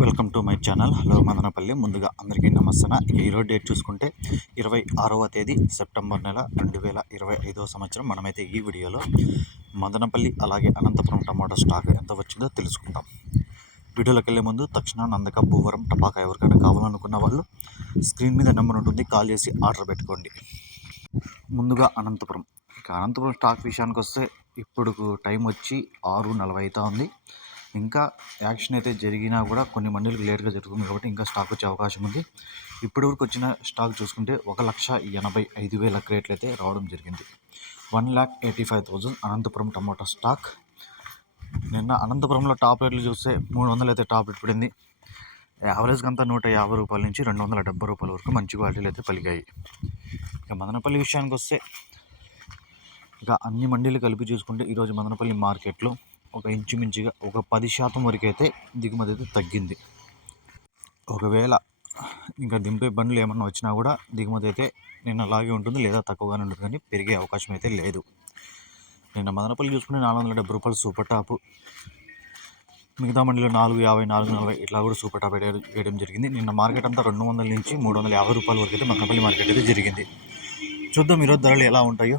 Welcome to my channel. Hello Madanapalle. ముందుగా అందరికీ నమస్తే ఇక ఈరోజు డేట్ చూసుకుంటే ఇరవై ఆరవ తేదీ సెప్టెంబర్ నెల రెండు వేల ఇరవై ఐదవ సంవత్సరం. మనమైతే ఈ వీడియోలో మదనపల్లి అలాగే అనంతపురం టమాటా స్టాక్ ఎంత వచ్చిందో తెలుసుకుందాం. వీడియోలోకి వెళ్ళే ముందు తక్షణ నందక భూవరం టపాకా ఎవరికైనా కావాలనుకున్న వాళ్ళు స్క్రీన్ మీద నెంబర్ ఉంటుంది కాల్ చేసి ఆర్డర్ పెట్టుకోండి. ముందుగా అనంతపురం. ఇక అనంతపురం స్టాక్ విషయానికి వస్తే ఇప్పుడు టైం వచ్చి ఆరు నలభై అవుతా ఉంది ఇంకా యాక్షన్ అయితే జరిగినా కూడా కొన్ని మండీలకు లేట్గా జరుగుతుంది కాబట్టి ఇంకా స్టాక్ వచ్చే అవకాశం ఉంది. ఇప్పటి వరకు వచ్చిన స్టాక్ చూసుకుంటే ఒక లక్ష ఎనభై ఐదు వేల క్రేట్లు అయితే రావడం జరిగింది. One lakh eighty five thousand Anantapuram tomato stock. నిన్న అనంతపురంలో టాప్ రేట్లు చూస్తే మూడు వందలు అయితే టాప్ రేట్ పడింది. యావరేజ్గా అంతా నూట యాభై రూపాయల నుంచి రెండు వందల డెబ్బై రూపాయల వరకు మంచి క్వాలిటీలు అయితే పలికాయి. ఇక మదనపల్లి విషయానికి వస్తే ఇక అన్ని మండీలు కలిపి చూసుకుంటే ఈరోజు మదనపల్లి మార్కెట్లో ఒక ఇంచుమించుగా ఒక పది శాతం వరకు అయితే దిగుమతి అయితే తగ్గింది. ఒకవేళ ఇంకా దింపే బండ్లు ఏమన్నా వచ్చినా కూడా దిగుమతి అయితే నిన్న అలాగే ఉంటుంది లేదా తక్కువగానే ఉంటుంది కానీ పెరిగే అవకాశం అయితే లేదు. నిన్న మదనపల్లి చూసుకుంటే నాలుగు వందల డెబ్బై రూపాయలు సూపర్ టాప్ మిగతా మండలిలో నాలుగు యాభై నాలుగు నలభై ఇట్లా కూడా సూపర్ టాప్ వేయడం వేయడం జరిగింది. నిన్న మార్కెట్ అంతా రెండు వందల నుంచి మూడు వందల యాభై రూపాయల వరకు అయితే మదనపల్లి మార్కెట్ అయితే జరిగింది. చూద్దాం ఈరోజు ధరలు ఎలా ఉంటాయో.